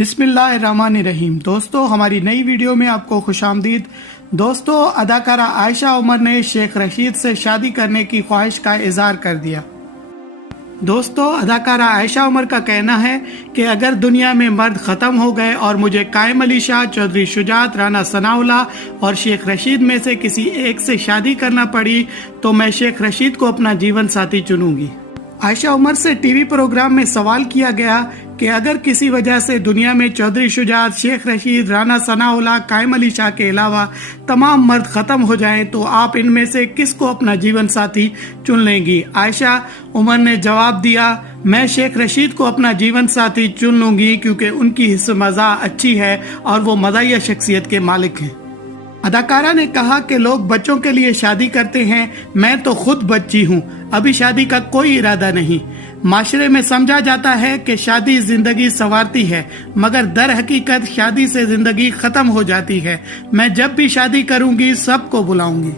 بسم اللہ الرحمن الرحیم۔ دوستو، ہماری نئی ویڈیو میں آپ کو خوش آمدید۔ دوستو، اداکارہ عائشہ عمر نے شیخ رشید سے شادی کرنے کی خواہش کا اظہار کر دیا۔ دوستو، اداکارہ عائشہ عمر کا کہنا ہے کہ اگر دنیا میں مرد ختم ہو گئے اور مجھے قائم علی شاہ، چودھری شجاعت، رانا ثناءاللہ اور شیخ رشید میں سے کسی ایک سے شادی کرنا پڑی تو میں شیخ رشید کو اپنا جیون ساتھی چنوں گی۔ عائشہ عمر سے ٹی وی پروگرام میں سوال کیا گیا کہ اگر کسی وجہ سے دنیا میں چودھری شجاعت، شیخ رشید، رانا ثناءاللہ، قائم علی شاہ کے علاوہ تمام مرد ختم ہو جائیں تو آپ ان میں سے کس کو اپنا جیون ساتھی چن لیں گی؟ عائشہ عمر نے جواب دیا، میں شیخ رشید کو اپنا جیون ساتھی چن لوں گی کیونکہ ان کی حس مزاح اچھی ہے اور وہ مزاحیہ شخصیت کے مالک ہیں۔ اداکارہ نے کہا کہ لوگ بچوں کے لیے شادی کرتے ہیں، میں تو خود بچی ہوں، ابھی شادی کا کوئی ارادہ نہیں۔ معاشرے میں سمجھا جاتا ہے کہ شادی زندگی سنوارتی ہے، مگر در حقیقت شادی سے زندگی ختم ہو جاتی ہے۔ میں جب بھی شادی کروں گی سب کو بلاؤں گی۔